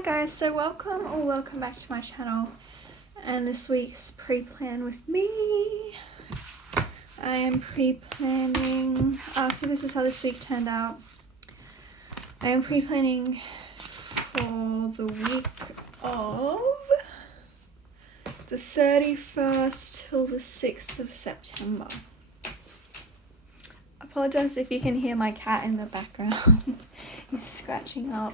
Hi guys, so welcome back to my channel and this week's pre-plan with me. I am pre-planning, so this is how this week turned out. I am pre-planning for the week of the 31st till the 6th of September. I apologize if you can hear my cat in the background. He's scratching up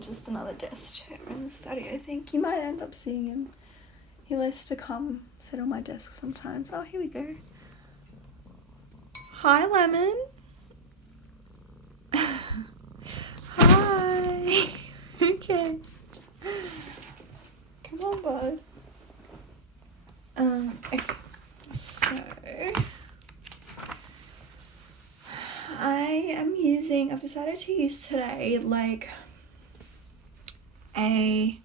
just another desk chair in the study. I think you might end up seeing him. He likes to come sit on my desk sometimes. Oh, here we go. Hi, Lemon. Hi. Okay. Come on, bud. Okay. So I've decided to use today like a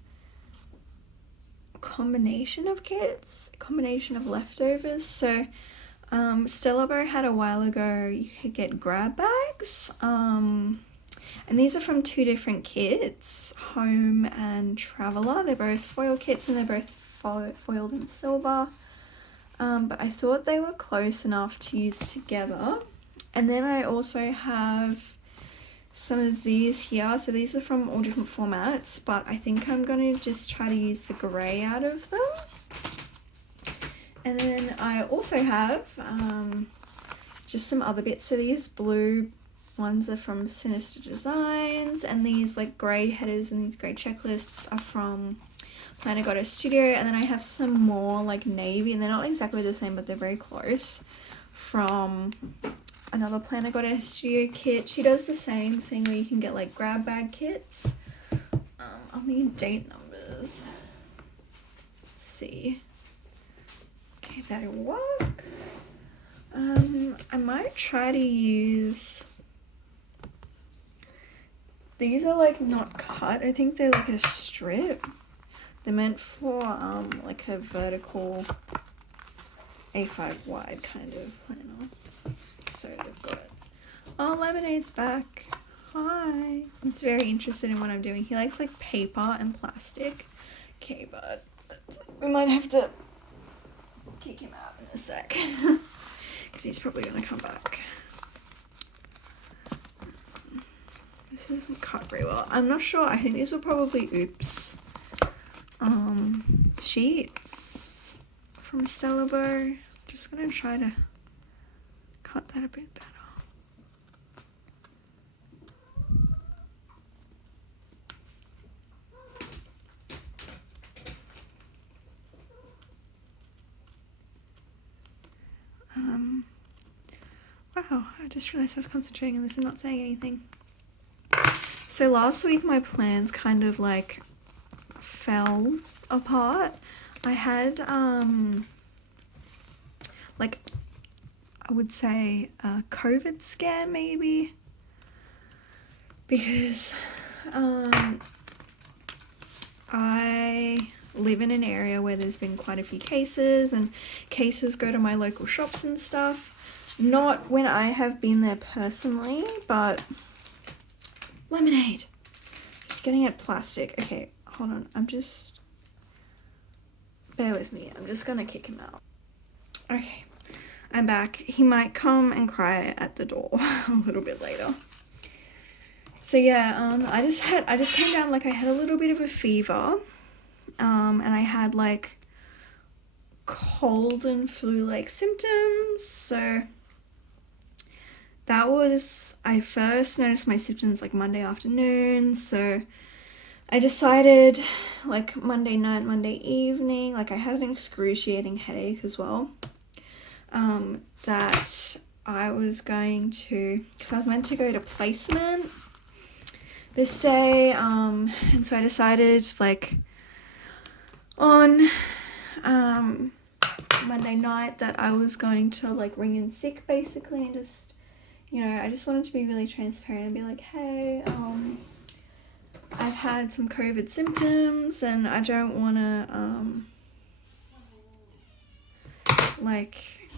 combination of kits, a combination of leftovers. So Stella Beau had a while ago, you could get grab bags, and these are from two different kits, Home and Traveller. They're both foil kits and they're both foiled in silver, but I thought they were close enough to use together. And then I also have some of these here. So these are from all different formats, but I think I'm going to just try to use the grey out of them. And then I also have just some other bits. So these blue ones are from Synyster Designs, and these like grey headers and these grey checklists are from Pmd Studio. And then I have some more like navy, and they're not exactly the same, but they're very close, from another Pmd Studio kit. She does the same thing where you can get like grab bag kits. I'll need date numbers. Let's see. Okay, that'll work. I might try to use, these are like not cut. I think they're like a strip. They're meant for like a vertical A5 wide kind of planner. So they've got, oh, Lemonade's back. Hi. He's very interested in what I'm doing. He likes like paper and plastic. Okay, but we might have to kick him out in a sec because he's probably gonna come back. This isn't cut very well. I'm not sure. I think these were probably oops sheets from Stella Beau. Just gonna try to cut that a bit better. Wow, I just realized I was concentrating on this and not saying anything. So last week my plans kind of like fell apart. I had like, I would say a COVID scare maybe, because I live in an area where there's been quite a few cases, and cases go to my local shops and stuff. Not when I have been there personally, but Lemonade. He's getting at plastic. Okay, hold on. Bear with me. I'm just gonna kick him out. Okay, I'm back. He might come and cry at the door a little bit later. So yeah, I just came down, like I had a little bit of a fever, and I had like cold and flu-like symptoms. So that was, I first noticed my symptoms like Monday afternoon. So I decided like Monday night, Monday evening, like I had an excruciating headache as well, that I was going to, because I was meant to go to placement this day, and so I decided like on Monday night that I was going to like ring in sick basically, and just, you know, I just wanted to be really transparent and be like, hey, I've had some COVID symptoms and I don't want to like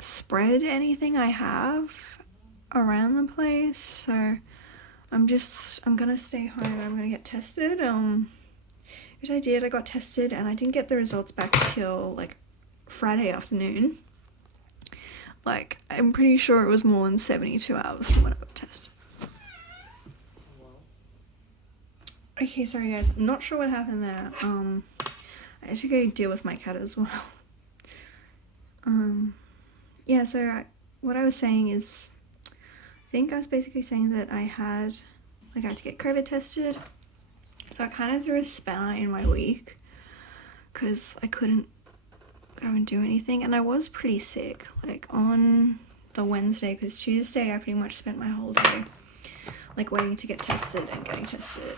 spread anything I have around the place. So I'm gonna stay home. I'm gonna get tested. Which I did. I got tested and I didn't get the results back till like Friday afternoon. Like, I'm pretty sure it was more than 72 hours from when I got tested. Okay, sorry guys. I'm not sure what happened there. I had to go deal with my cat as well. Yeah, so what I was saying is, I think I was basically saying that I had to get COVID tested. So I kind of threw a spanner in my week because I couldn't go and do anything, and I was pretty sick like on the Wednesday, because Tuesday I pretty much spent my whole day like waiting to get tested and getting tested.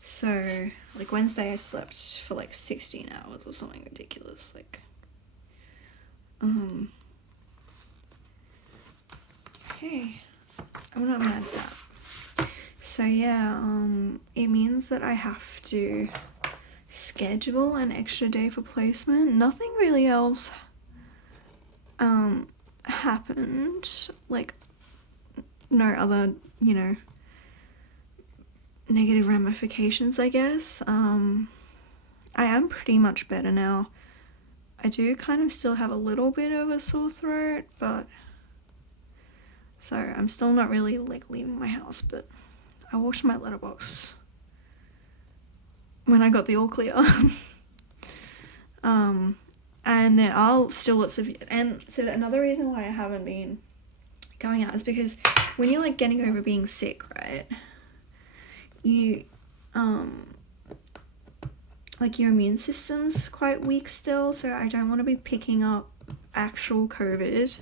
So like Wednesday I slept for like 16 hours or something ridiculous, like okay, I'm not mad at that. So yeah, it means that I have to schedule an extra day for placement. Nothing really else happened, like no other, you know, negative ramifications, I guess. I am pretty much better now. I do kind of still have a little bit of a sore throat, but so I'm still not really like leaving my house, but I walked my letterbox when I got the all clear. And there are still lots of, and so another reason why I haven't been going out is because when you're like getting over being sick, right, you like your immune system's quite weak still, so I don't want to be picking up actual COVID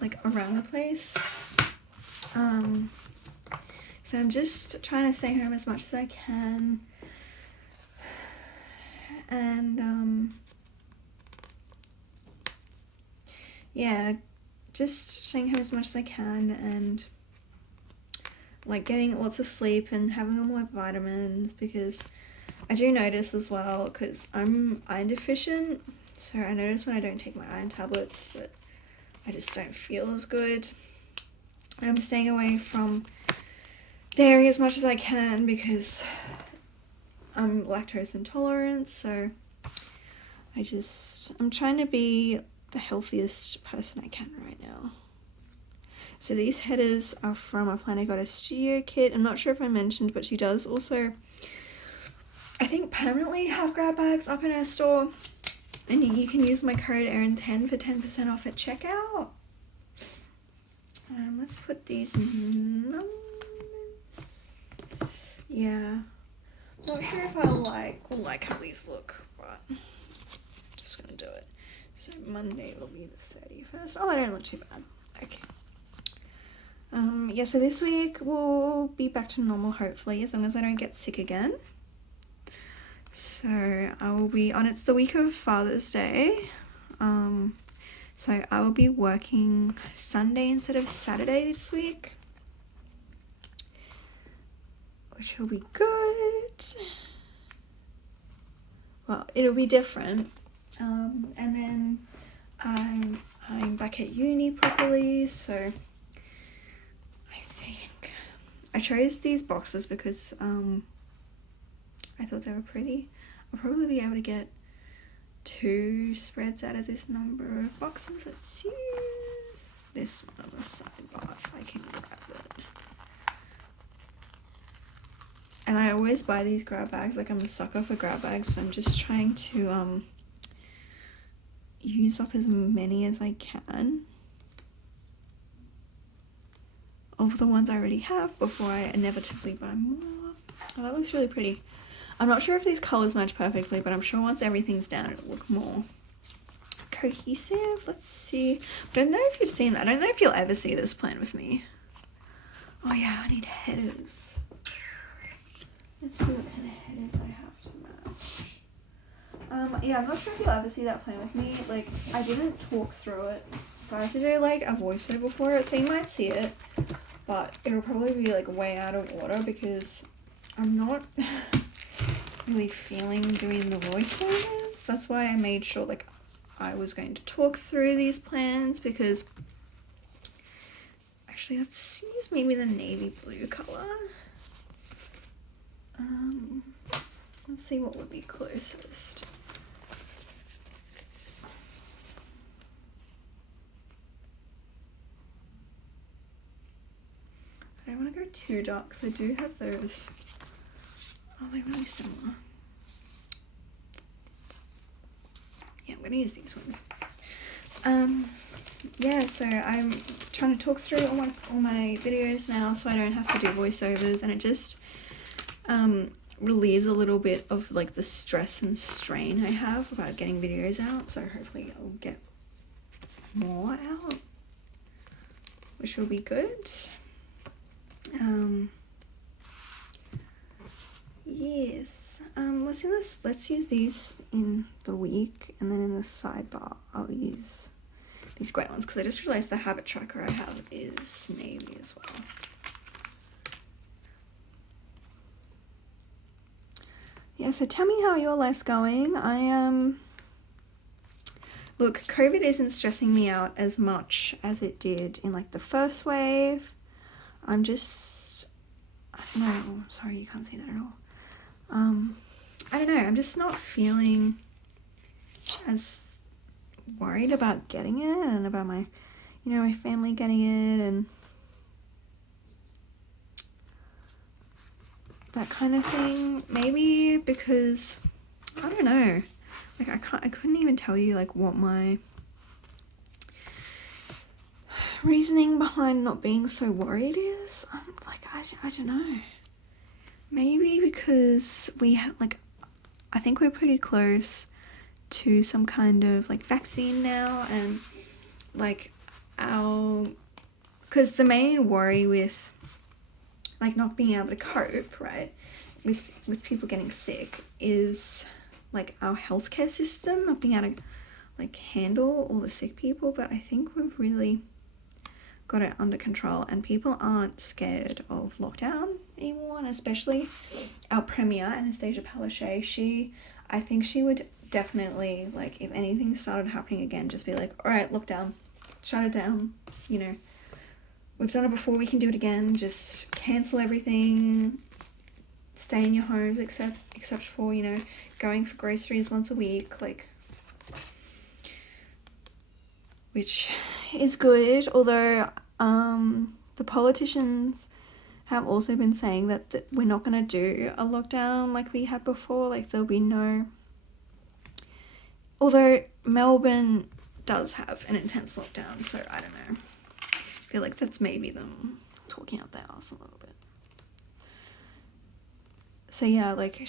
like around the place. So I'm just trying to stay home as much as I can, and yeah, just staying home as much as I can, and like getting lots of sleep and having all my vitamins, because I do notice as well, because I'm iron deficient, so I notice when I don't take my iron tablets that I just don't feel as good. And I'm staying away from dairy as much as I can because I'm lactose intolerant, so I'm trying to be the healthiest person I can right now. So these headers are from a Planet Goddess Studio kit. I'm not sure if I mentioned, but she does also, I think, permanently have grab bags up in her store, and you can use my code Erin10 for 10% off at checkout. Let's put these numbers. Yeah, not sure if I like how these look, but I'm just gonna do it. So Monday will be the 31st. Oh, they don't look too bad. Okay. Yeah, so this week we'll be back to normal, hopefully, as long as I don't get sick again. So I will be on, it's the week of Father's Day. So I will be working Sunday instead of Saturday this week, which will be good. Well, it'll be different. And then I'm back at uni properly, so I think I chose these boxes because I thought they were pretty. I'll probably be able to get 2 spreads out of this number of boxes. Let's use this one on the sidebar if I can grab it. And I always buy these grab bags, like I'm a sucker for grab bags, so I'm just trying to use up as many as I can of the ones I already have before I inevitably buy more. Oh, that looks really pretty. I'm not sure if these colours match perfectly, but I'm sure once everything's down it'll look more cohesive. Let's see. I don't know if you've seen that. I don't know if you'll ever see this plan with me. Oh yeah, I need headers. Let's see what kind of headers I have to match. Yeah, I'm not sure if you'll ever see that plan with me. Like, I didn't talk through it, so I have to do like a voiceover for it, so you might see it, but it'll probably be like way out of order because I'm not really feeling doing the voiceovers. That's why I made sure like I was going to talk through these plans, because Actually, let's use maybe the navy blue color. Let's see what would be closest. I don't want to go too dark, so I do have those. Oh, they're really similar. Yeah, I'm going to use these ones. Yeah, so I'm trying to talk through all my videos now so I don't have to do voiceovers, and it just relieves a little bit of like the stress and strain I have about getting videos out, so hopefully I'll get more out, which will be good. Yes, let's use these in the week, and then in the sidebar I'll use these great ones, because I just realized the habit tracker I have is navy as well. Yeah, so tell me how your life's going. Look, COVID isn't stressing me out as much as it did in like the first wave. I don't know, sorry, you can't see that at all. I don't know, I'm just not feeling as worried about getting it, and about my, my family getting it, and that kind of thing. Maybe because, I don't know, like I couldn't even tell you like what my reasoning behind not being so worried is. I don't know. Maybe because we have I think we're pretty close to some kind of like vaccine now, and like because the main worry with like not being able to cope, right, with people getting sick is like our healthcare system not being able to like handle all the sick people. But I think we've really got it under control, and people aren't scared of lockdown anymore. And especially our premier, Anastasia Palaszczuk, I think she would definitely, like, if anything started happening again, just be like, all right, lockdown, shut it down, we've done it before, we can do it again, just cancel everything, stay in your homes except for, going for groceries once a week, like, which is good. Although the politicians have also been saying that we're not going to do a lockdown like we had before, like there'll be no, although Melbourne does have an intense lockdown, so I don't know, I feel like that's maybe them talking out their ass a little bit. So yeah, like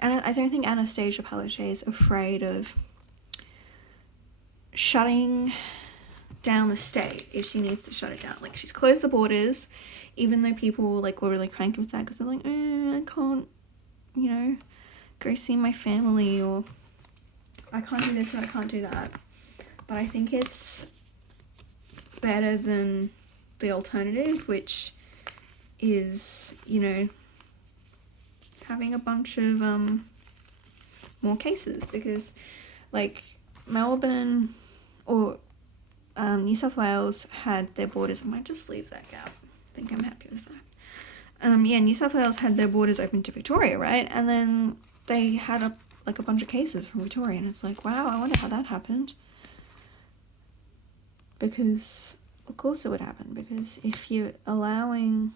I don't think Anastasia Palaszczuk is afraid of shutting down the state if she needs to shut it down. Like, she's closed the borders, even though people like were really cranky with that, because they're like, I can't, go see my family, or I can't do this or I can't do that. But I think it's better than the alternative, which is, having a bunch of more cases, because like Melbourne or New South Wales had their borders. I might just leave that gap. I think I'm happy with that. New South Wales had their borders open to Victoria, right? And then they had a bunch of cases from Victoria, and it's like, wow, I wonder how that happened. Because of course it would happen, because if you're allowing,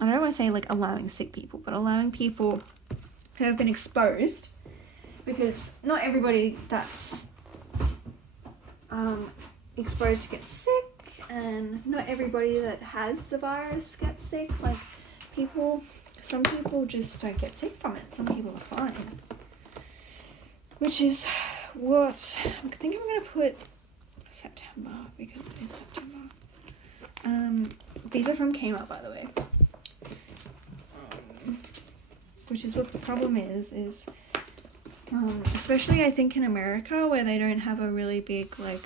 I don't want to say like allowing sick people, but allowing people who have been exposed, because not everybody that's exposed gets sick, and not everybody that has the virus gets sick. Like, some people just don't get sick from it. Some people are fine. Which is what I think I'm going to put September, because it is September. These are from Kmart, by the way. Which is what the problem is especially I think in America, where they don't have a really big like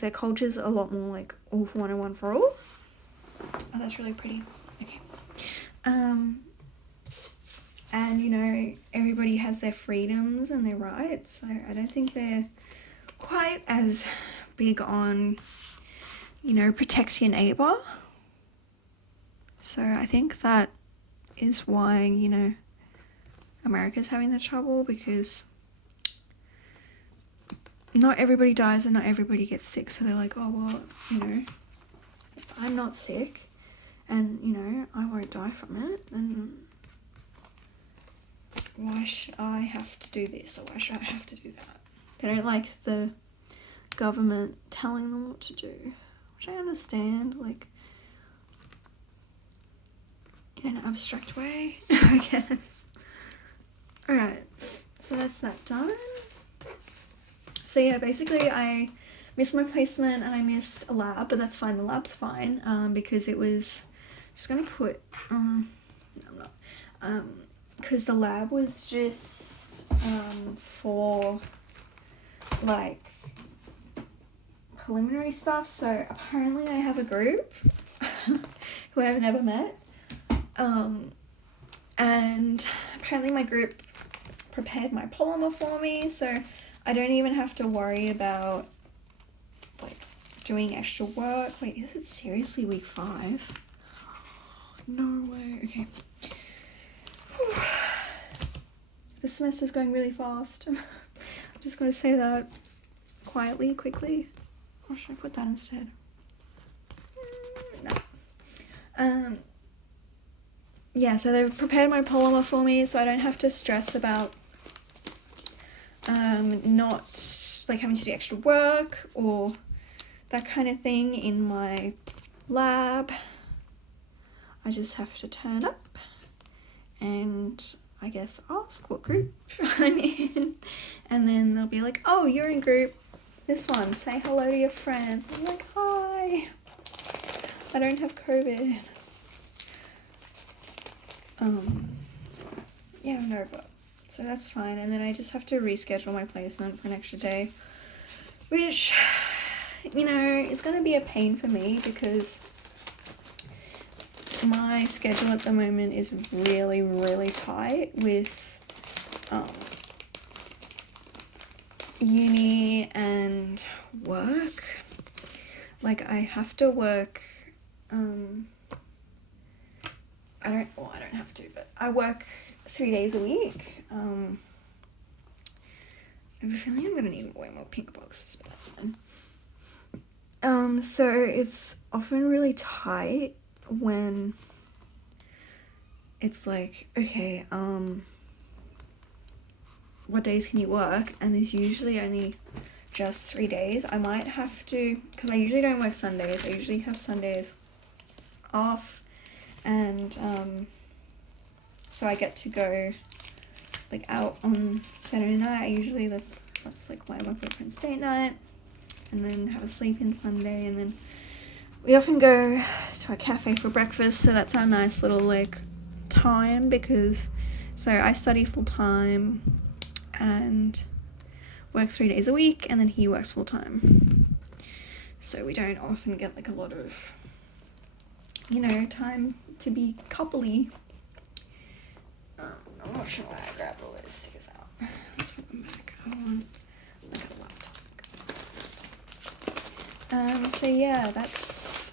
their culture's a lot more like all for one and one for all. Oh, that's really pretty. Okay. And everybody has their freedoms and their rights. So I don't think they're quite as big on you know, protect your neighbor. So I think that is why, you know, America's having the trouble, because not everybody dies and not everybody gets sick. So they're like, oh, well, you know, if I'm not sick and, you know, I won't die from it, then why should I have to do this, or why should I have to do that? They don't like the government telling them what to do, which I understand, like, in an abstract way, I guess. Alright, so that's that done. So yeah, basically I missed my placement and I missed a lab, but that's fine, the lab's fine, because it was, I'm just gonna put, no I'm not, because the lab was just, for, like, preliminary stuff. So apparently I have a group who I've never met, and apparently my group prepared my polymer for me, so I don't even have to worry about, like, doing extra work. Wait, is it seriously week 5? No way. Okay. Whew. The semester's going really fast. I'm just going to say that quietly, quickly. Or should I put that instead? No. Yeah, so they've prepared my polymer for me, so I don't have to stress about not, like, having to do extra work or that kind of thing in my lab. I just have to turn up and I guess ask what group I'm in, and then they'll be like, oh, you're in group this one, say hello to your friends. I'm like, hi, I don't have COVID. Yeah, no, but so that's fine. And then I just have to reschedule my placement for an extra day, which, you know, it's going to be a pain for me because my schedule at the moment is really, really tight with uni and work. Like, I have to work, I don't have to, but I work 3 days a week. I have a feeling I'm gonna need way more pink boxes, but that's fine. So it's often really tight when it's like, okay, what days can you work? And there's usually only just 3 days. I might have to, because I usually don't work Sundays, I usually have Sundays off, and so I get to go, like, out on Saturday night. Usually that's like my boyfriend's date night, and then have a sleep in Sunday, and then we often go to a cafe for breakfast. So that's our nice little, like, time, because so I study full time and work 3 days a week, and then he works full time, so we don't often get, like, a lot of, you know, time to be coupley. I'm not sure why I grabbed all those stickers out. Let's put them back. I want, like, a laptop. So yeah, that's,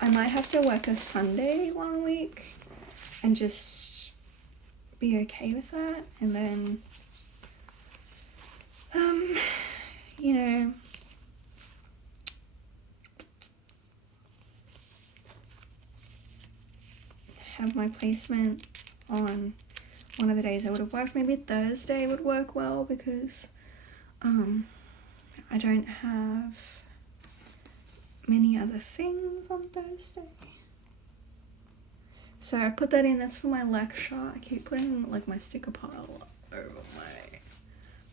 I might have to work a Sunday 1 week and just be okay with that, and then you know, have my placement on one of the days I would have worked. Maybe Thursday would work well, because I don't have many other things on Thursday. So I put that in, that's for my lecture. I keep putting, like, my sticker pile over my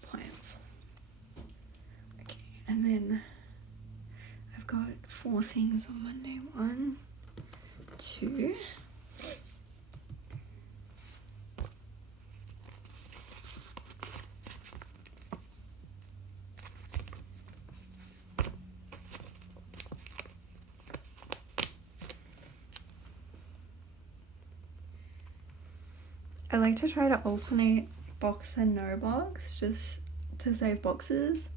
plants. Okay, and then I've got 4 things on Monday. 1, 2. I like to try to alternate box and no box, just to save boxes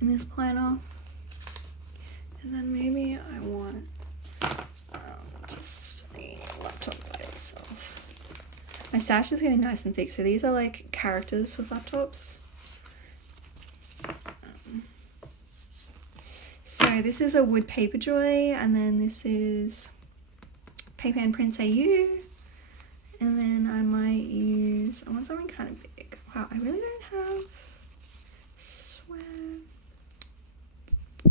in this planner, My stash is getting nice and thick, so these are like characters with laptops. So this is a wood paper joy, and then this is paper and prints AU, and then I might use, I want something kind of big. Wow, I really don't have swear. I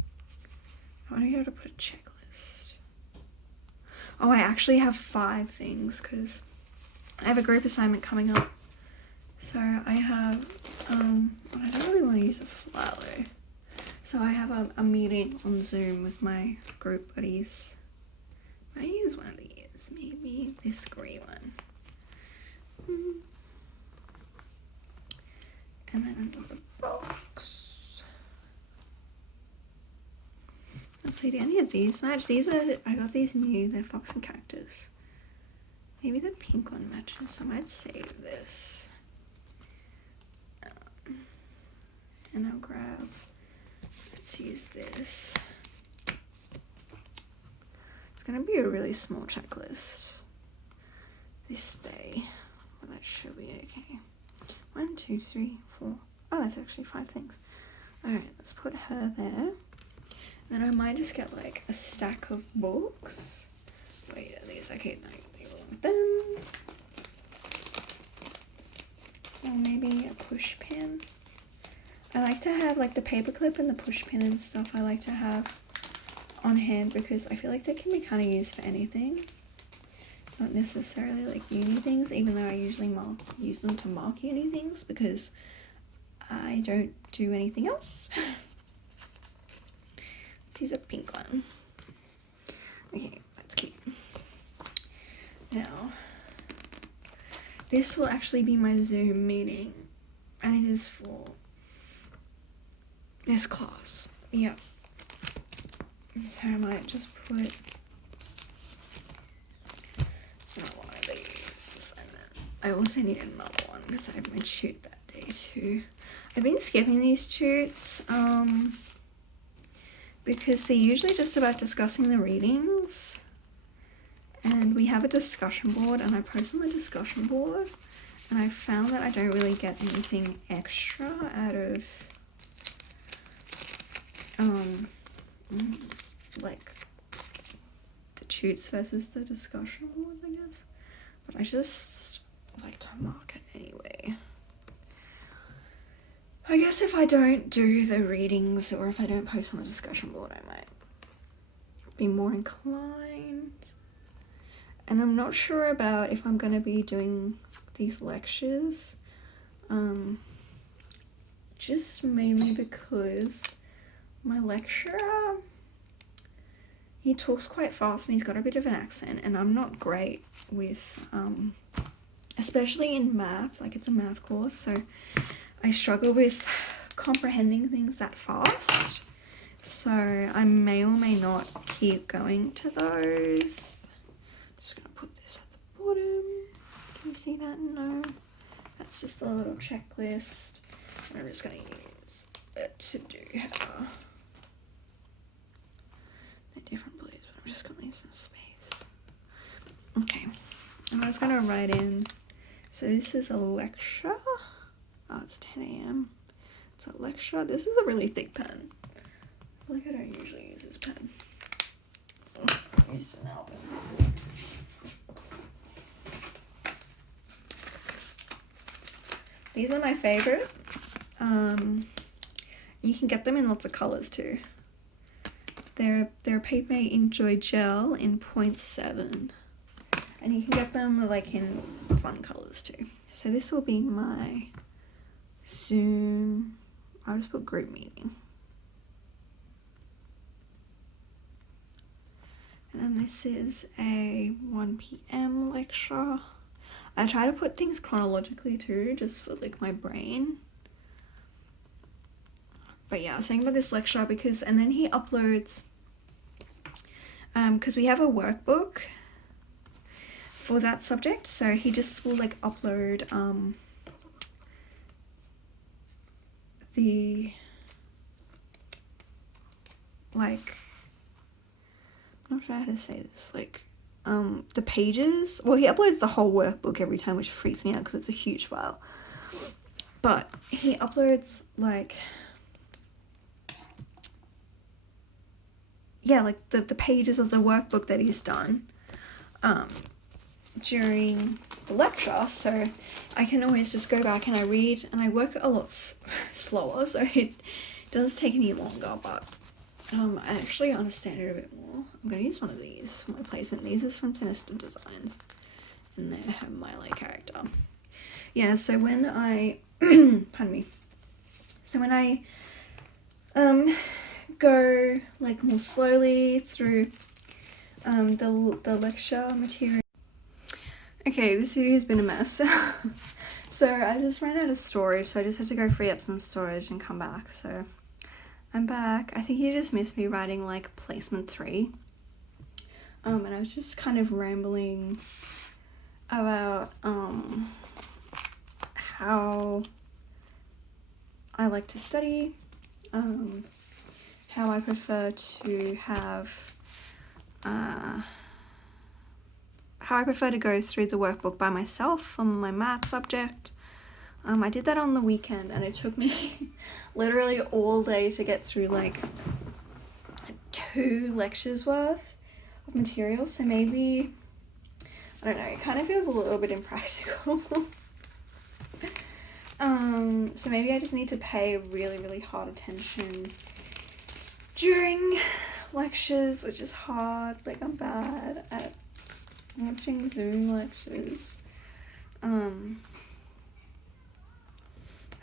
wonder how to put a checklist. Oh, I actually have 5 things because I have a group assignment coming up. So I have, I don't really want to use a flower. So I have a meeting on Zoom with my group buddies. I use one of these, maybe this grey one. And then another box. Let's see, do any of these match? These are, I got these new, they're Fox and Cactus. Maybe the pink one matches, so I might save this. And I'll grab, let's use this. It's gonna be a really small checklist this day. Well, that should be okay. 1, 2, 3, 4. Oh, that's actually 5 things. Alright, let's put her there. Then I might just get like a stack of books. Wait, are these okay? No, they want them. Or maybe a push pin. I like to have like the paper clip and the push pin and stuff. I like to have on hand because I feel like they can be kind of used for anything. Not necessarily like uni things, even though I usually use them to mark uni things because I don't do anything else. Let's use a pink one. Okay, that's cute. Now, this will actually be my Zoom meeting, and it is for this class. Yep. So I might just put one of these, and then I also need another one because I have my shoot that day too. I've been skipping these shoots because they're usually just about discussing the readings, and we have a discussion board and I post on the discussion board, and I found that I don't really get anything extra out of like the shoots versus the discussion boards, I guess, but I just like to mark it anyway. I guess if I don't do the readings or if I don't post on the discussion board, I might be more inclined. And I'm not sure about if I'm going to be doing these lectures, just mainly because my lecturer, he talks quite fast and he's got a bit of an accent, and I'm not great with, especially in math, like it's a math course, so I struggle with comprehending things that fast, so I may or may not keep going to those. I'm just going to put this at the bottom. Can you see that? No. That's just a little checklist. And I'm just going to use it to do her. They're different blues, but I'm just going to leave some space. Okay. And I was going to write in, so this is a lecture. Oh, it's 10 a.m. It's a lecture. This is a really thick pen. I feel like I don't usually use this pen. I use an album. These are my favorite. You can get them in lots of colors too. They're Pmd Enjoy Gel in 0.7. And you can get them like in fun colors too. So this will be my Zoom, I'll just put group meeting. And then this is a 1 p.m. lecture. I try to put things chronologically too, just for like my brain. But yeah, I was saying about this lecture because, and then he uploads, because we have a workbook for that subject, so he just will like upload the, like, I'm not sure how to say this, like the pages. Well, he uploads the whole workbook every time, which freaks me out because it's a huge file. But he uploads like, yeah, like the pages of the workbook that he's done during the lecture, so I can always just go back and I read, and I work a lot slower, so it does take me longer, but I actually understand it a bit more. I'm going to use one of these for my placement. These is from Synyster Designs, and they have my like character. Yeah, so when I pardon me, so when I go like more slowly through the lecture material. Okay, this video has been a mess. So I just ran out of storage, so I just had to go free up some storage and come back. So I'm back. I think you just missed me writing like placement 3. And I was just kind of rambling about how I like to study, how I prefer to have how I prefer to go through the workbook by myself on my math subject. I did that on the weekend, and it took me literally all day to get through like 2 lectures worth of material, so maybe, I don't know, it kind of feels a little bit impractical. So maybe I just need to pay really hard attention during lectures, which is hard. Like, I'm bad at watching Zoom lectures. I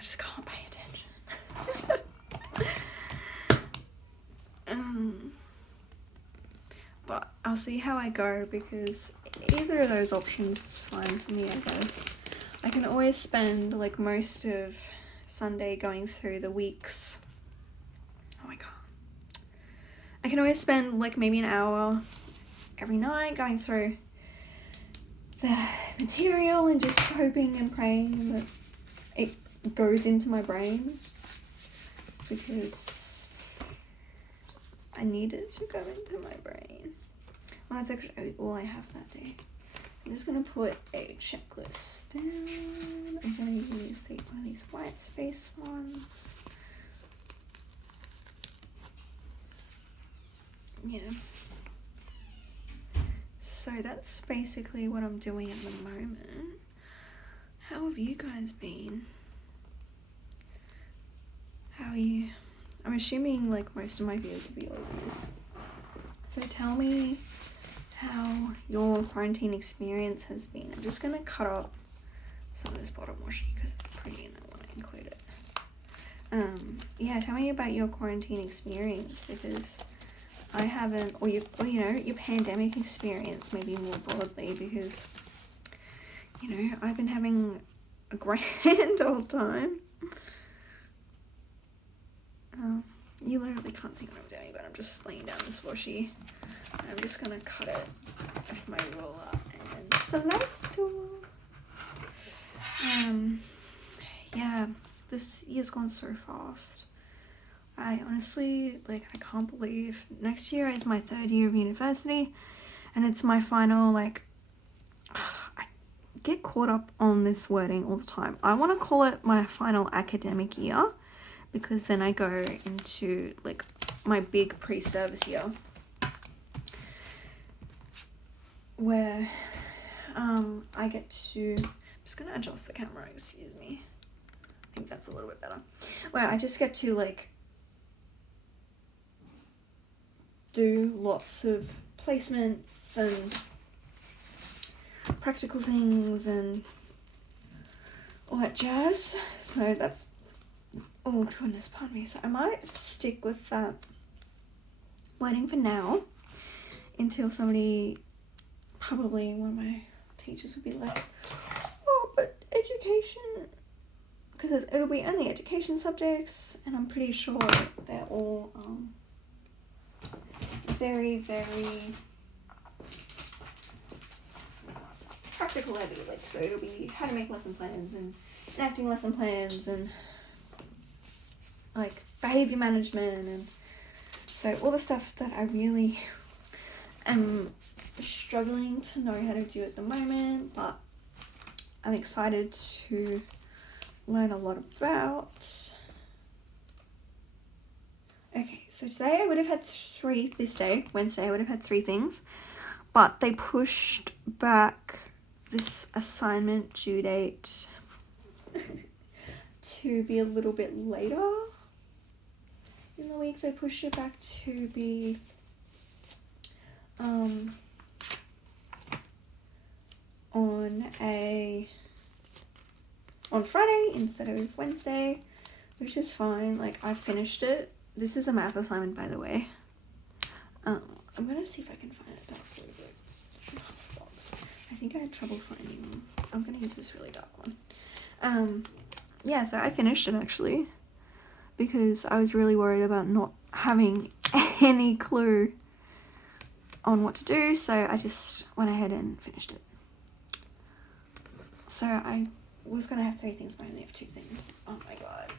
just can't pay attention. But I'll see how I go, because either of those options is fine for me, I guess. I can always spend like most of Sunday going through the weeks. Oh my god. I can always spend like maybe an hour every night going through the material and just hoping and praying that it goes into my brain, because I need it to go into my brain. Well, that's actually all I have that day. I'm just going to put a checklist down. I'm going to use one of these white space ones. Yeah. So that's basically what I'm doing at the moment. How have you guys been? How are you? I'm assuming like most of my viewers will be Aussies. So tell me how your quarantine experience has been. I'm just gonna cut up some of this bottom washi because it's pretty and I want to include it. Yeah, tell me about your quarantine experience, because I haven't, or you know, your pandemic experience maybe more broadly, because, you know, I've been having a grand old time. You literally can't see what I'm doing, but I'm just laying down this washi. I'm just gonna cut it with my ruler and slice tool. Yeah, this year's gone so fast. I honestly, like, I can't believe next year is my 3rd year of university, and it's my final, like, I get caught up on this wording all the time. I want to call it my final academic year, because then I go into, like, my big pre-service year, where I get to, I'm just going to adjust the camera, excuse me. I think that's a little bit better. Where I just get to, like, do lots of placements and practical things and all that jazz. So that's, oh goodness, pardon me. So I might stick with that wording for now until somebody, probably one of my teachers would be like, oh, but education, because it'll be only education subjects, and I'm pretty sure they're all very practical heavy, like, so it'll be how to make lesson plans and enacting lesson plans and like behavior management, and so all the stuff that I really am struggling to know how to do at the moment, but I'm excited to learn a lot about. Okay, so today I would have had Wednesday, I would have had 3 things, but they pushed back this assignment due date to be a little bit later in the week. They pushed it back to be on Friday instead of Wednesday, which is fine. Like, I finished it. This is a math assignment, by the way. I'm gonna see if I can find a dark blue box. I think I had trouble finding them. I'm gonna use this really dark one. Yeah, so I finished it actually because I was really worried about not having any clue on what to do, so I just went ahead and finished it. So I was gonna have 3 things, but I only have 2 things. Oh my god.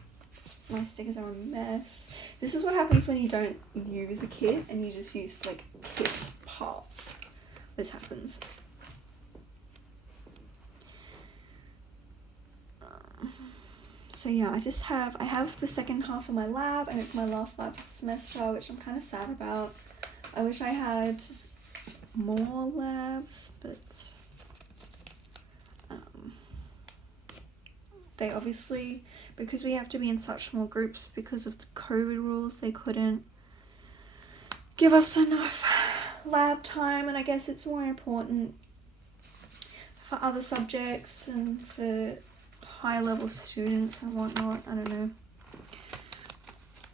My stickers are a mess. This is what happens when you don't use a kit and you just use like kit parts. This happens. So yeah, I have the second half of my lab, and it's my last lab semester, which I'm kind of sad about. I wish I had more labs, but they obviously, because we have to be in such small groups because of the COVID rules, they couldn't give us enough lab time, and I guess it's more important for other subjects and for high level students and whatnot. I don't know.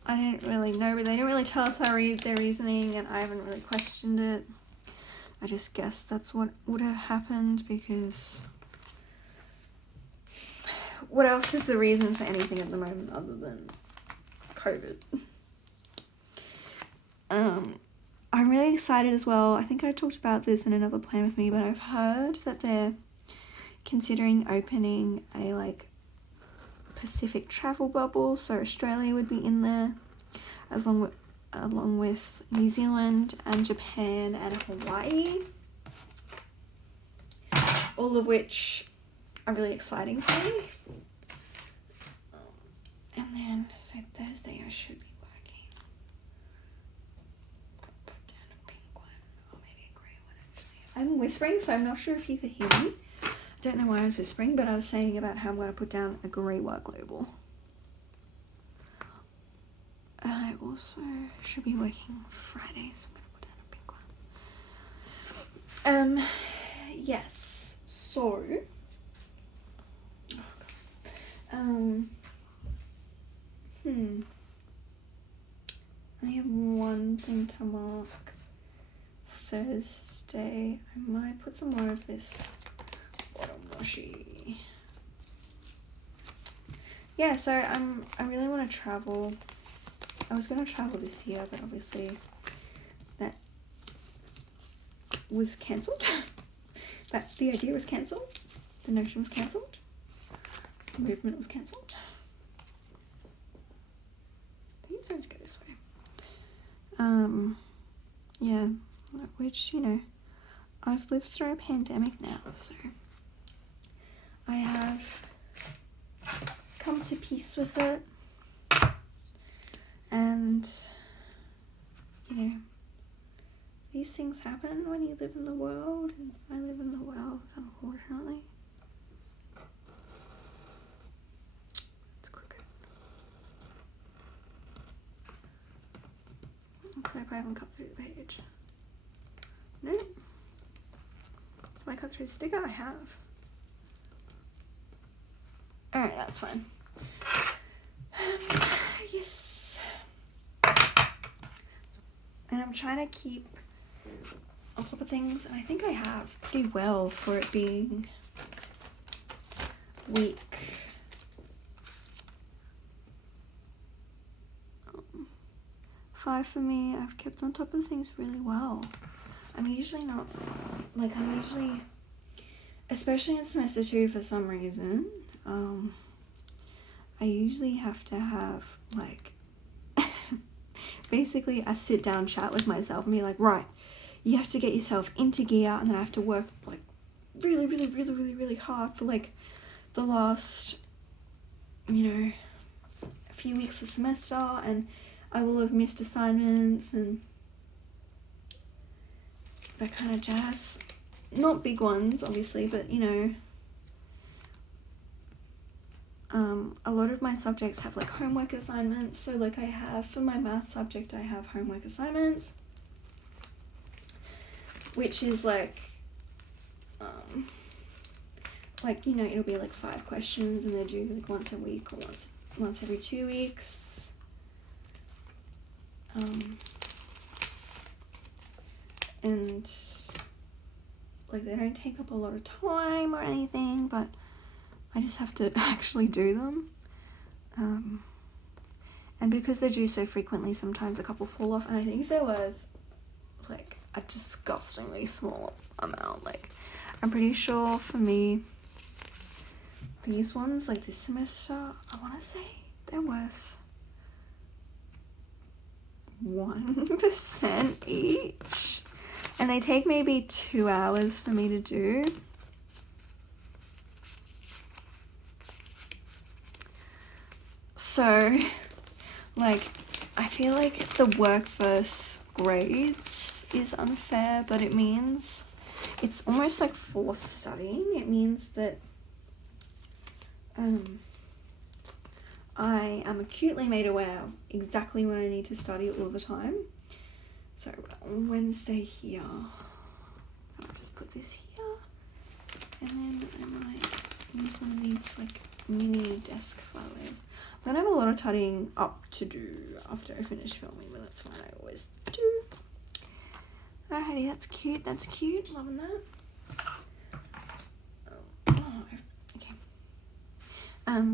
I didn't really know, but they didn't really tell us their reasoning, and I haven't really questioned it. I just guess that's what would have happened, because what else is the reason for anything at the moment other than COVID? I'm really excited as well. I think I talked about this in another plan with me, but I've heard that they're considering opening a like Pacific travel bubble, so Australia would be in there along with New Zealand and Japan and Hawaii, all of which are really exciting for me. And then so Thursday I should be working. I'll put down a pink one, or maybe a grey one actually. I'm whispering, so I'm not sure if you could hear me. I don't know why I was whispering, but I was saying about how I'm going to put down a grey work label. And I also should be working Friday, so I'm going to put down a pink one. Yes, so I have one thing to mark Thursday. I might put some more of this bottom washi. Yeah, so I really want to travel. I was going to travel this year, but obviously that was cancelled. The idea was cancelled. The notion was cancelled. The movement was cancelled. I think it's going to go this way. Yeah, which, you know, I've lived through a pandemic now, so I have come to peace with it. And, you know, these things happen when you live in the world, and I live in the world, unfortunately. It's crooked. Let's hope I haven't cut through the page. Nope. Have I cut through the sticker? I have. Alright, that's fine. Yes. And I'm trying to keep on top of things, and I think I have pretty well for it being week 5 for me. I've kept on top of things really well. I'm usually not, like, especially in semester 2 for some reason, I usually have to have, like, basically a sit down chat with myself and be like, right, you have to get yourself into gear, and then I have to work like really hard for like the last, you know, a few weeks of semester, and I will have missed assignments and that kind of jazz. Not big ones, obviously, but you know, a lot of my subjects have like homework assignments. So like I have, for my math subject, I have homework assignments, which is like, you know, it'll be like 5 questions, and they're due like once a week or once every 2 weeks. And like they don't take up a lot of time or anything, but I just have to actually do them. And because they're due so frequently, sometimes a couple fall off, and I think they're worth like a disgustingly small amount. Like I'm pretty sure for me, these ones like this semester, I want to say they're worth 1% each, and they take maybe 2 hours for me to do. So like I feel like the work versus grades is unfair, but it means it's almost like forced studying. It means that I am acutely made aware of exactly what I need to study all the time. So on Wednesday here, I'll just put this here, and then I might use one of these like mini desk filers. I'm gonna have a lot of tidying up to do after I finish filming, but that's fine, I always do. Alrighty, that's cute, loving that.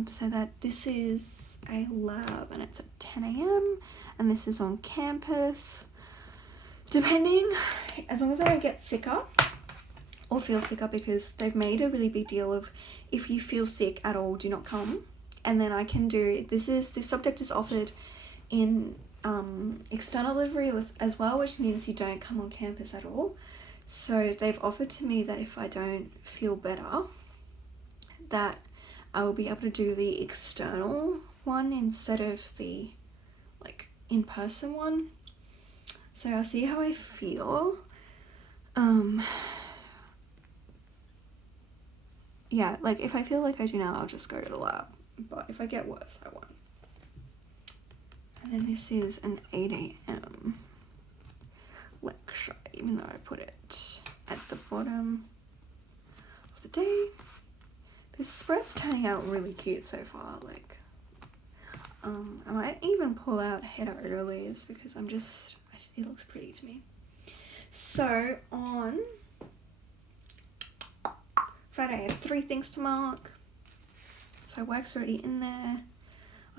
So that this is a lab, and it's at 10 AM, and this is on campus. Depending, as long as I don't get sicker or feel sicker, because they've made a really big deal of if you feel sick at all, do not come. And then I can do, this subject is offered in external delivery as well, which means you don't come on campus at all. So they've offered to me that if I don't feel better, that I will be able to do the external one instead of the like in-person one. So I'll see how I feel. Yeah, like if I feel like I do now, I'll just go to the lab. But if I get worse, I won't. And then this is an 8 AM lecture, even though I put it at the bottom of the day. This spread's turning out really cute so far. Like, I might even pull out header earliest because it looks pretty to me. So on Friday, I have 3 things to mark. So work's already in there.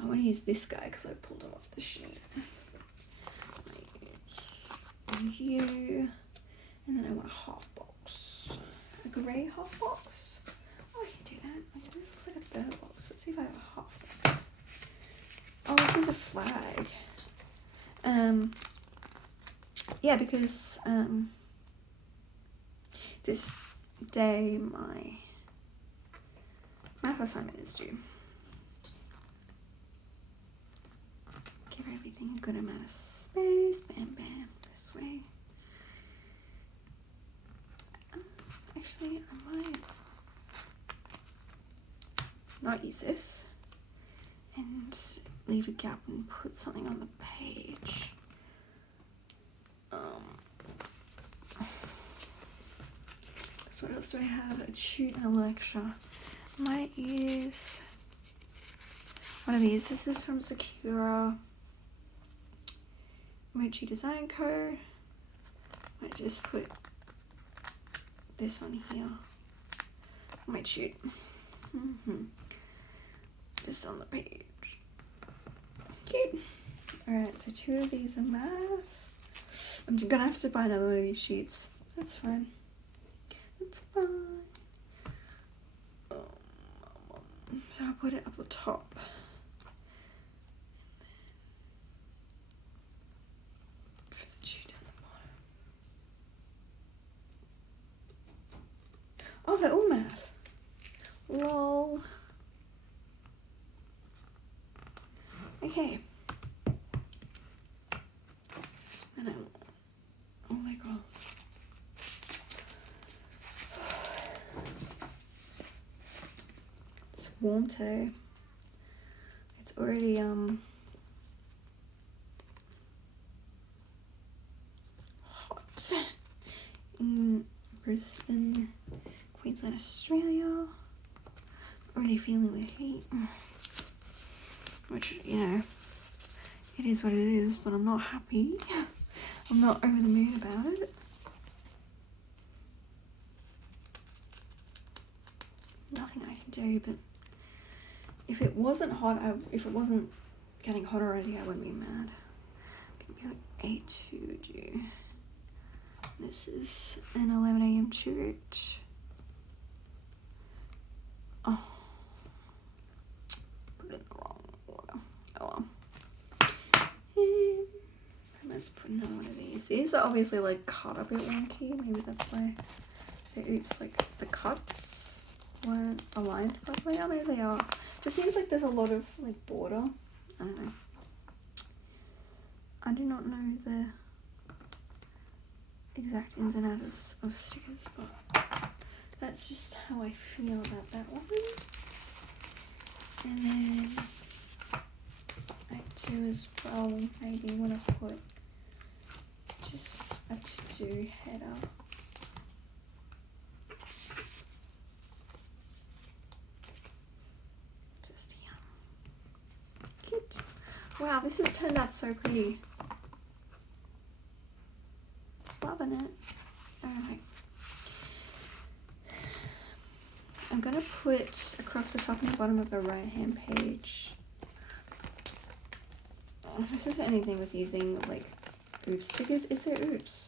I want to use this guy because I pulled him off the sheet. You, and then I want a half box, a grey half box. Oh, I can do that. Okay, this looks like a 3rd box. Let's see if I have a half box. Oh, this is a flag. Yeah, because this day my math assignment is due. Give everything a good amount of space. Bam, bam, this way. Actually, I might not use this and leave a gap and put something on the page. So what else do I have? A shoot and a lecture. Might use one of these. This is from Pmd Design Co. Might just put this on here. Might shoot. Just on the page. Cute. Alright, so 2 of these are math. I'm just gonna have to buy another one of these sheets. That's fine. That's fine. So I'll put it up the top. And then for the shoot down the bottom. Lol. Okay. And I'm, oh my god. It's warm today. It's already hot in Brisbane, Queensland, Australia. Already feeling the heat, which, you know, it is what it is, but I'm not happy. I'm not over the moon about it. Nothing I can do, but if it wasn't hot, if it wasn't getting hot already, I wouldn't be mad. It could be like 8 to do. This is an 11 AM shoot. Oh. Put it in the wrong order. Oh well. Let's put another one of these. These are obviously like cut a bit wonky. Maybe that's why they, oops, like the cuts weren't aligned properly. Oh no, they are. Just seems like there's a lot of like border. I don't know. I do not know the exact ins and outs of stickers, but that's just how I feel about that one. And then I do as well maybe want to put just a to-do header. Just here. Cute. Wow, this has turned out so pretty. Loving it. Alright. I'm going to put across the top and the bottom of the right hand page. Oh, this isn't anything with using like oops stickers. Is there oops?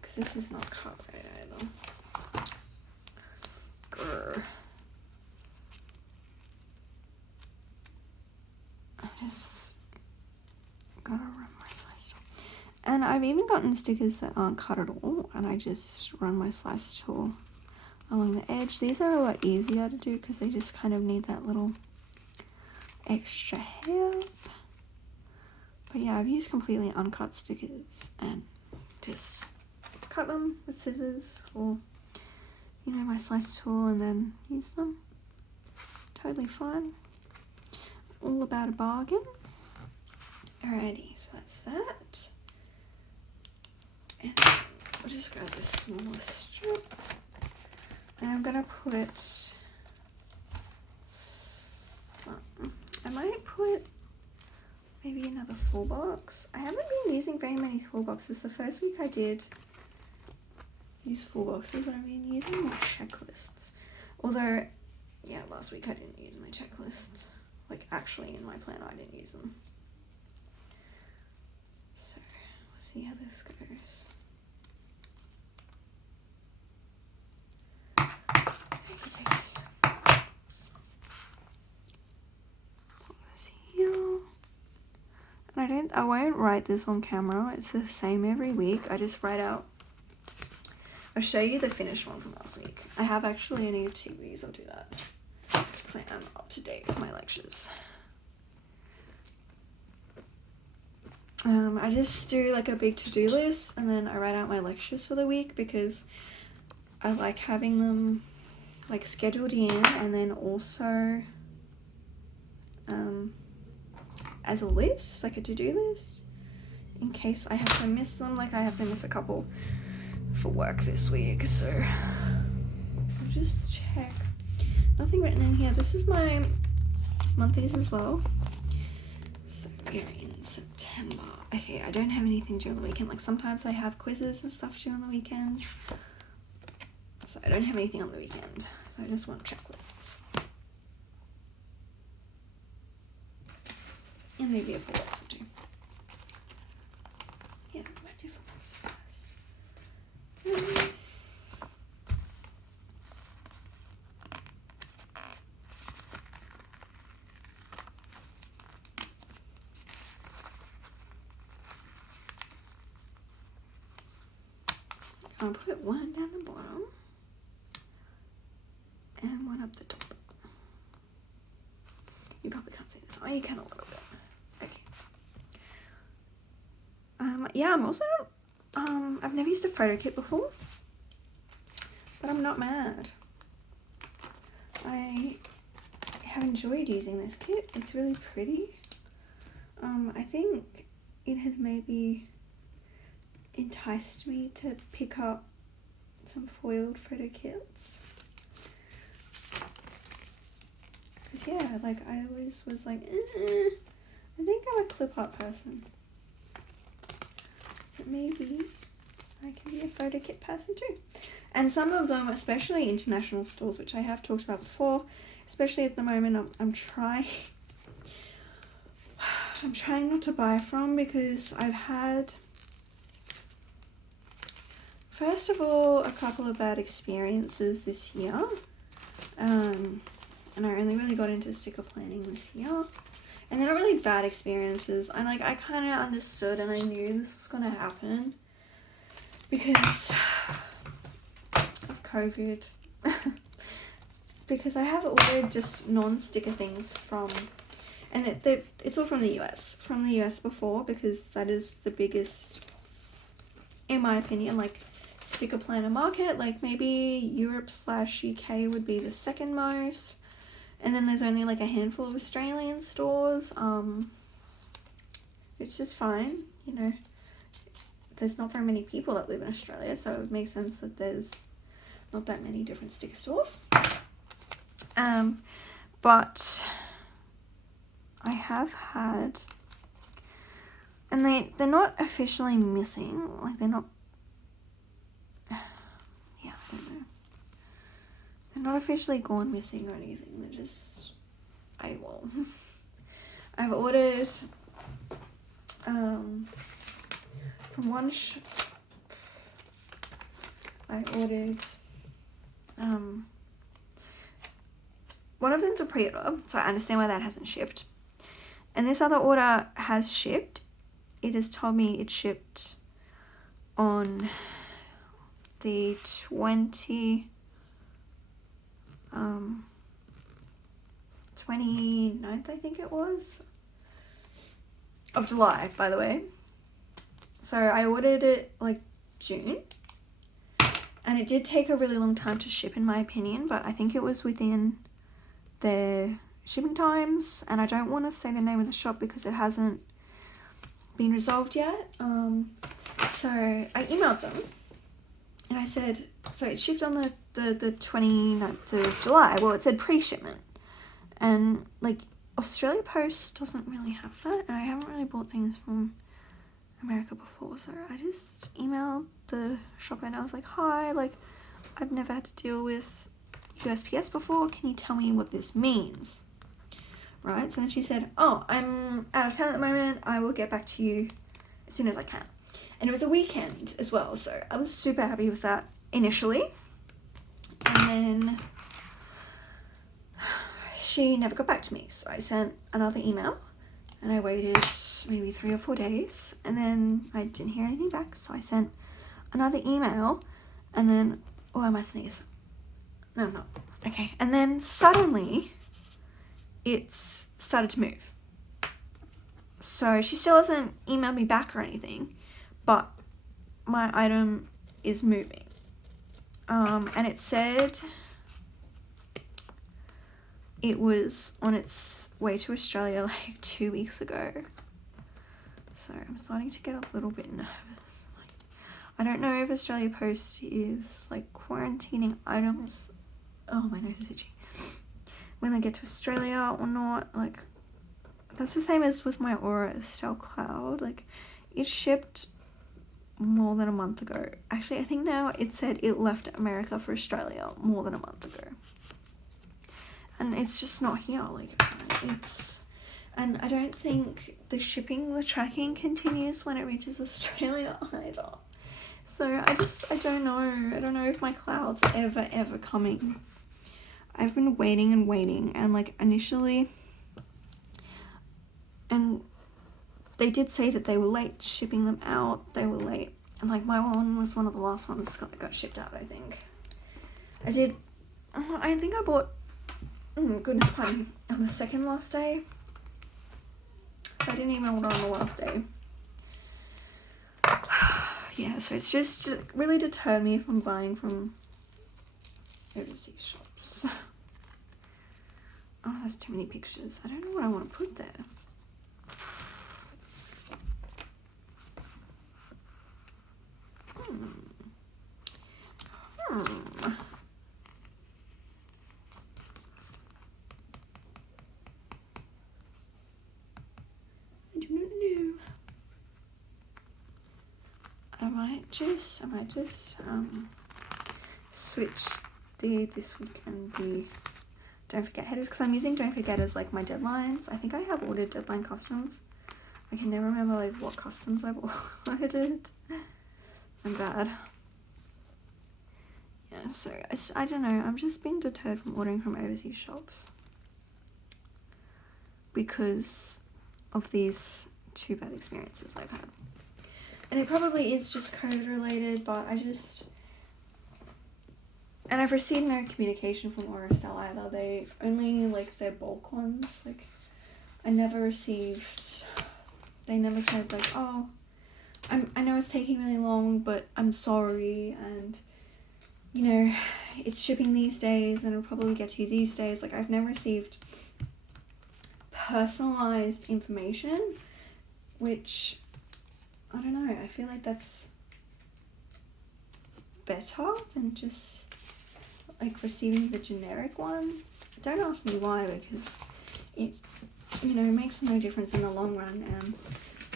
Because this is not cut right either. Grr. I'm just gotta run my slice tool. And I've even gotten stickers that aren't cut at all, and I just run my slice tool along the edge. These are a lot easier to do because they just kind of need that little extra help. But yeah, I've used completely uncut stickers and just cut them with scissors or, you know, my slice tool and then use them. Totally fine. All about a bargain. Alrighty, so that's that. And then we'll just grab this smaller strip. And I'm gonna put some, I might put maybe another full box. I haven't been using very many full boxes. The first week I did use full boxes, but I've been using more checklists. Although, yeah, last week I didn't use my checklists. Like, actually in my plan I didn't use them. So, we'll see how this goes. I won't write this on camera. It's the same every week. I just write out. I'll show you the finished one from last week. I have actually any TVs. I'll do that because I am up to date with my lectures. I just do like a big to-do list and then I write out my lectures for the week because I like having them like scheduled in and then also as a list, like a to-do list, in case I have to miss them. Like I have to miss a couple for work this week, so I'll just check. Nothing written in here. This is my monthlies as well. So we're in September. Okay, I don't have anything during the weekend. Like sometimes I have quizzes and stuff during the weekend. So I don't have anything on the weekend. So I just want checklists. And maybe a full box or two. Yeah, I might do full boxes. I'll put one down the bottom. and one up the top. You probably can't see this. Oh, you can a little bit. Okay. Yeah, I'm also I've never used a photo kit before, but I'm not mad. I have enjoyed using this kit. It's really pretty. I think it has maybe enticed me to pick up some foiled photo kits. Because yeah, like I always was like, I think I'm a clip art person. But maybe I can be a photo kit person too. And some of them, especially international stores, which I have talked about before, especially at the moment, I'm trying not to buy from, because I've had, first of all, a couple of bad experiences this year. And I only really got into sticker planning this year. And they're not really bad experiences. I kind of understood and I knew this was going to happen because of COVID. Because I have ordered just non-sticker things from, and it's all from the US. From the US before, because that is the biggest, in my opinion, like sticker planner market. Like maybe Europe/UK would be the second most. And then there's only like a handful of Australian stores, which is fine, you know. There's not very many people that live in Australia, so it would make sense that there's not that many different sticker stores. But I have had, and they're not officially missing, like they're not, yeah, I don't know. They're not officially gone missing or anything. They're just AWOL. I've ordered from one I ordered one of them's a pre-order, so I understand why that hasn't shipped. And this other order has shipped. It has told me it shipped on the 29th, I think it was, of July, by the way. So I ordered it like June, and it did take a really long time to ship in my opinion, but I think it was within their shipping times, and I don't want to say the name of the shop because it hasn't been resolved yet. So I emailed them and I said, so it shipped on the 29th of July. Well, it said pre-shipment, and like Australia Post doesn't really have that, and I haven't really bought things from America before, so I just emailed the shop and I was like, hi, like I've never had to deal with USPS before, can you tell me what this means? Right, so then she said, oh, I'm out of town at the moment, I will get back to you as soon as I can. And it was a weekend as well, so I was super happy with that initially. And then she never got back to me, so I sent another email and I waited maybe 3 or 4 days, and then I didn't hear anything back, so I sent another email, and then, oh, I might sneeze. No, I'm not. Okay, and then suddenly it's started to move. So she still hasn't emailed me back or anything, but my item is moving. And it said it was on its way to Australia like 2 weeks ago. So I'm starting to get a little bit nervous. Like, I don't know if Australia Post is like quarantining items. Oh, my nose is itchy. When they get to Australia or not. Like, that's the same as with my Aura Estelle Cloud. Like, it shipped more than a month ago. Actually, I think now it said it left America for Australia more than a month ago. And it's just not here. Like, it's... And I don't think the tracking continues when it reaches Australia either. So I don't know. I don't know if my cloud's ever coming. I've been waiting and waiting, and like initially, and they did say that they were late shipping them out. They were late. And like my one was one of the last ones that got shipped out, I think. I did I think I bought, goodness pardon, on the second last day. I didn't even order on the last day. Yeah, so it's just really deterred me from buying from overseas shops. Oh, that's too many pictures. I don't know what I want to put there. I do not know. I might just switch this week and the Don't Forget headers, because I'm using Don't Forget as like my deadlines. I think I have ordered deadline customs. I can never remember like what customs I've ordered. I'm bad. Yeah, so I don't know. I'm just being deterred from ordering from overseas shops because of these 2 bad experiences I've had. And it probably is just COVID related, but and I've received no communication from Orastel either. They only like their bulk ones. Like I never received, they never said like, oh, I know it's taking really long, but I'm sorry, and you know, it's shipping these days and it'll probably get to you these days. Like I've never received personalized information, which I don't know, I feel like that's better than just like receiving the generic one. Don't ask me why, because it, you know, makes no difference in the long run, and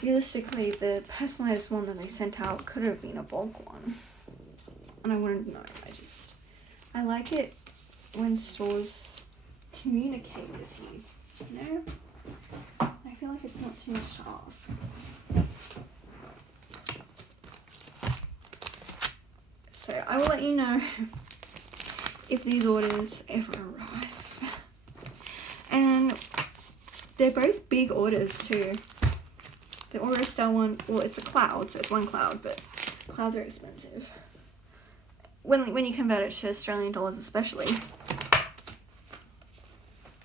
realistically the personalized one that they sent out could have been a bulk one, and I wouldn't know. I like it when stores communicate with you, you know? I feel like it's not too much to ask. So I will let you know if these orders ever arrive. And they're both big orders too. The Orastel one, well, it's a cloud, so it's one cloud, but clouds are expensive. When you convert it to Australian dollars especially.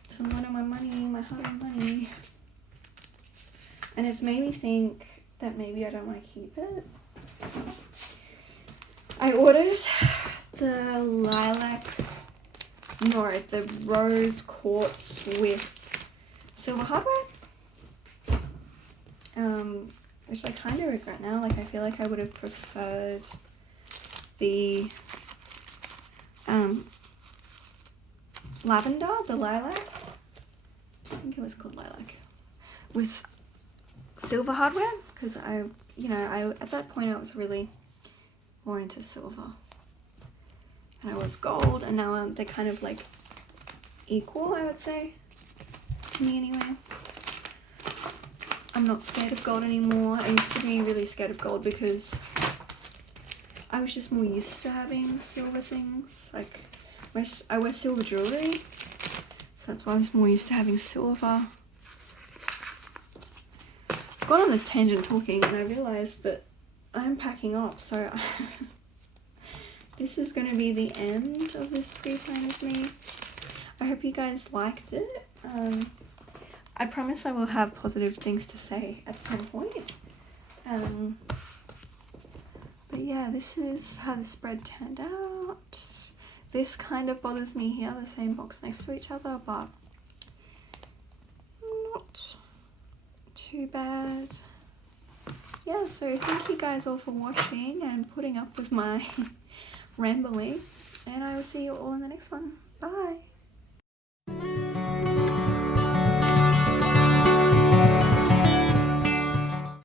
It's a lot of my money, my hard-earned money. And it's made me think that maybe I don't want to keep it. I ordered the the rose quartz with silver hardware. Which I kind of regret now. Like I feel like I would have preferred the lavender, the lilac. I think it was called lilac, with silver hardware, because I at that point I was really more into silver, and I was gold, and now they're kind of like equal, I would say, to me anyway. I'm not scared of gold anymore. I used to be really scared of gold because I was just more used to having silver things. Like I wear silver jewelry, so that's why I was more used to having silver. I've gone on this tangent talking, and I realised that I'm packing up, so this is going to be the end of this pre-plan with me. I hope you guys liked it. I promise I will have positive things to say at some point. But yeah, this is how the spread turned out. This kind of bothers me here, the same box next to each other, but not too bad. Yeah, so thank you guys all for watching and putting up with my rambling, and I will see you all in the next one. Bye!